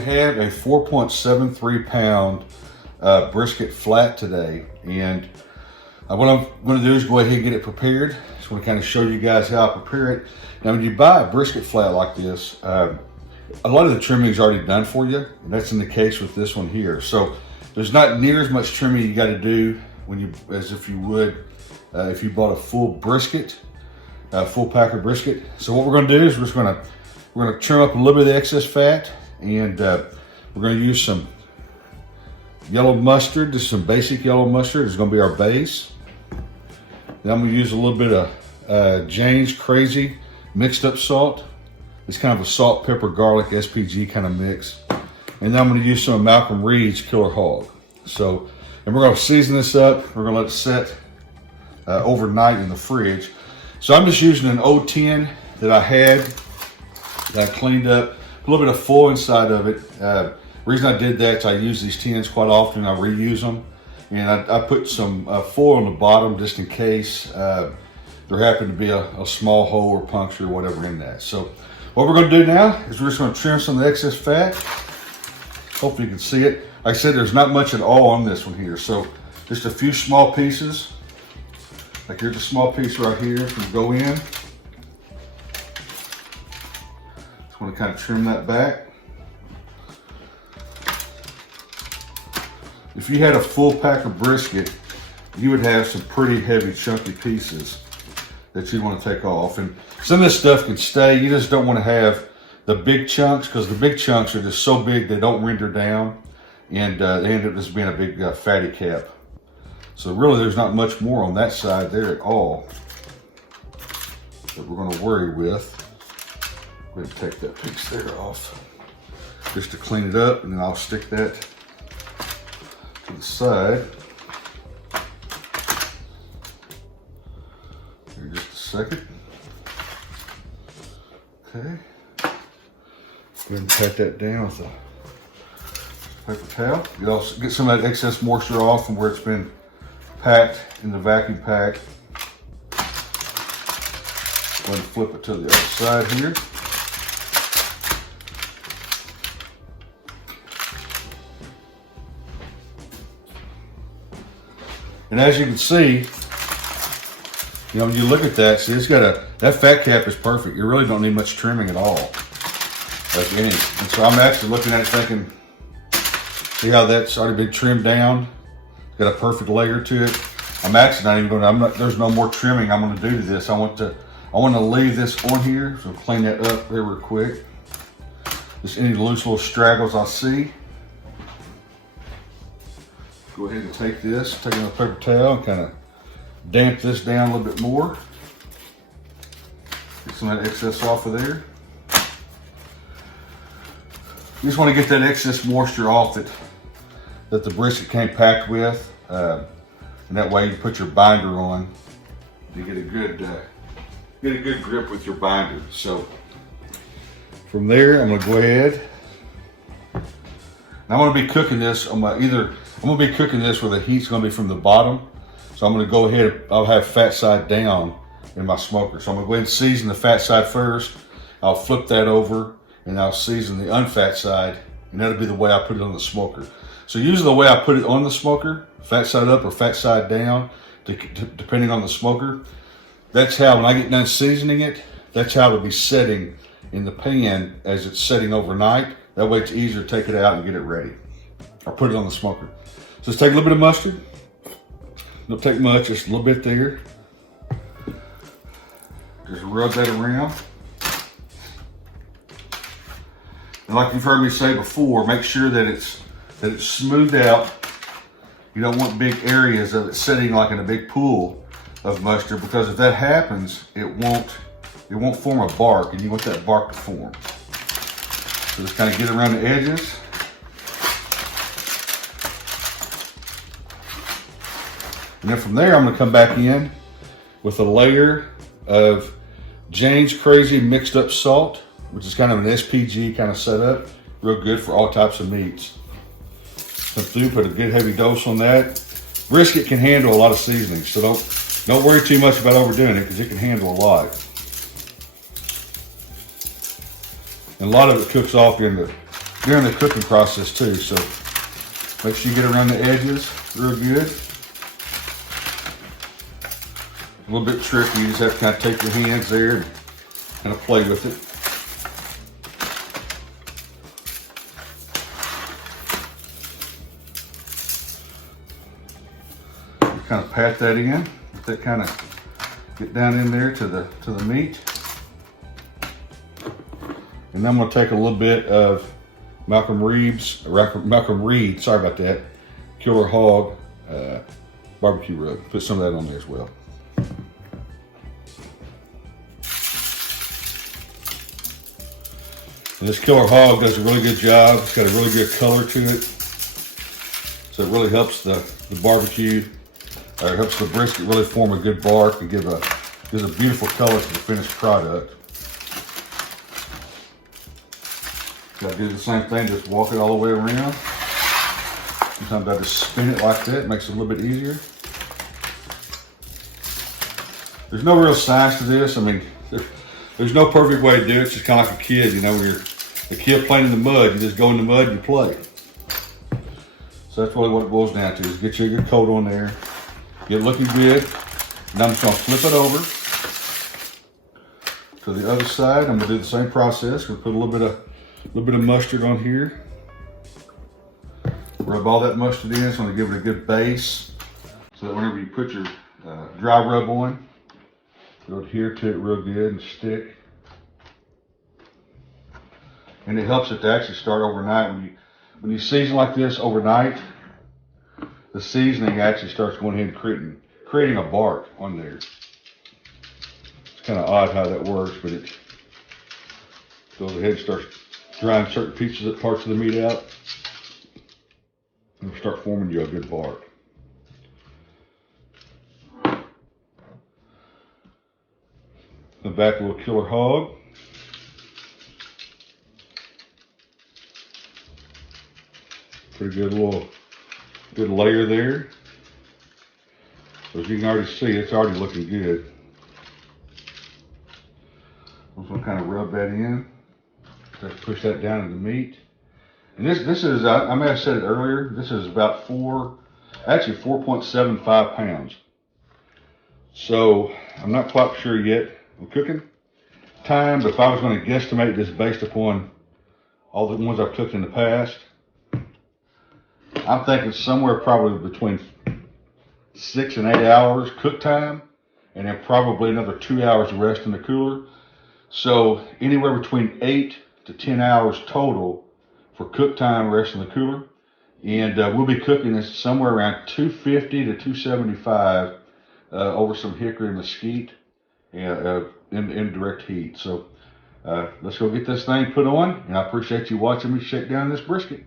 have a 4.73 pound brisket flat today, and what I'm going to do is go ahead and get it prepared. Just want to kind of show you guys how I prepare it. Now, when you buy a brisket flat like this, a lot of the trimming is already done for you, and that's in the case with this one here. So there's not near as much trimming you got to do as if you would if you bought a full brisket, full pack of brisket. So what we're going to do is we're going to trim up a little bit of the excess fat, and we're going to use some yellow mustard, just some basic yellow mustard. It's going to be our base. Then I'm going to use a little bit of Jane's Crazy mixed up salt. It's kind of a salt, pepper, garlic, SPG kind of mix. And then I'm going to use some of Malcolm Reed's Killer Hog. So, and we're going to season this up. We're going to let it set overnight in the fridge. So I'm just using an old tin that I had, that I cleaned up, a little bit of foil inside of it. The reason I did that is I use these tins quite often. I reuse them. And I put some foil on the bottom just in case there happened to be a small hole or puncture or whatever in that. So what we're going to do now is we're just going to trim some of the excess fat. Hopefully you can see it. Like I said, there's not much at all on this one here. So just a few small pieces. Like here's a small piece right here. Can go in. Just want to kind of trim that back. If you had a full pack of brisket, you would have some pretty heavy chunky pieces that you want to take off. And some of this stuff can stay. You just don't want to have the big chunks, because the big chunks are just so big they don't render down, and they end up just being a big fatty cap. So really there's not much more on that side there at all that we're going to worry with. Go ahead and take that piece there off just to clean it up, and then I'll stick that to the side. Here, just a second. Okay. Go ahead and pat that down with a paper towel. You also get some of that excess moisture off from where it's been packed in the vacuum pack. Go ahead and flip it to the other side here. And as you can see, when you look at that, see, it's got that fat cap is perfect. You really don't need much trimming at all, like any. And so I'm actually looking at it thinking, see how that's already been trimmed down? It's got a perfect layer to it. I'm actually not even going to, there's no more trimming I'm going to do to this. I want to leave this on here, so clean that up very, real quick. Just any loose little straggles I see. Go ahead and take another paper towel and kind of damp this down a little bit more. Get some of that excess off of there. You just want to get that excess moisture off that the brisket came packed with, and that way you put your binder on, you get a good grip with your binder. So from there, I'm going to go ahead. Now I'm going to be cooking this on I'm going to be cooking this where the heat's going to be from the bottom. So I'm going to go ahead, I'll have fat side down in my smoker. So I'm going to go ahead and season the fat side first. I'll flip that over and I'll season the unfat side, and that'll be the way I put it on the smoker. So usually the way I put it on the smoker, fat side up or fat side down, depending on the smoker, that's how, when I get done seasoning it, that's how it'll be setting in the pan as it's setting overnight. That way it's easier to take it out and get it ready. Or put it on the smoker. So let's take a little bit of mustard. Don't take much, just a little bit there. Just rub that around. And like you've heard me say before, make sure that it's smoothed out. You don't want big areas of it sitting like in a big pool of mustard, because if that happens, it won't form a bark, and you want that bark to form. So just kind of get around the edges. And then from there, I'm going to come back in with a layer of Jane's Crazy mixed up salt, which is kind of an SPG kind of setup, real good for all types of meats. Put a good heavy dose on that. Brisket can handle a lot of seasoning, so don't worry too much about overdoing it, because it can handle a lot. And a lot of it cooks off in during the cooking process too. So make sure you get around the edges real good. A little bit tricky, you just have to kind of take your hands there and kind of play with it. You kind of pat that in, let that kind of get down in there to the meat. And then I'm going to take a little bit of Malcolm Reed, sorry about that, Killer Hog barbecue rub. Put some of that on there as well. And this Killer Hog does a really good job. It's got a really good color to it. So it really helps the barbecue, or it helps the brisket really form a good bark and gives a beautiful color to the finished product. Gotta do the same thing, just walk it all the way around. Sometimes I just spin it like that, makes it a little bit easier. There's no real science to this. I mean, there's no perfect way to do it. It's just kind of like a kid, you know, when you're a kid playing in the mud, you just go in the mud and you play. So that's really what it boils down to, is get your good coat on there, get it looking good. Now I'm just gonna flip it over to the other side. I'm gonna do the same process. We'll put a little bit of mustard on here. Rub all that mustard in. It's gonna give it a good base, so that whenever you put your dry rub on, it'll adhere to it real good and stick. And it helps it to actually start overnight. When you season like this overnight, the seasoning actually starts going in and creating a bark on there. It's kind of odd how that works, but it goes ahead and starts drying certain parts of the meat out, and it'll start forming you a good bark. The back little Killer Hog. Pretty good layer there. So as you can already see, it's already looking good. I'm just gonna kind of rub that in. Just push that down in the meat. And this is, I may have said it earlier, this is about 4.75 pounds. So I'm not quite sure yet on cooking time, but if I was going to guesstimate this based upon all the ones I've cooked in the past, I'm thinking somewhere probably between 6 and 8 hours cook time, and then probably another 2 hours rest in the cooler. So anywhere between 8 to 10 hours total for cook time, rest in the cooler. And we'll be cooking this somewhere around 250 to 275 over some hickory mesquite in direct heat. So let's go get this thing put on, and I appreciate you watching me shake down this brisket.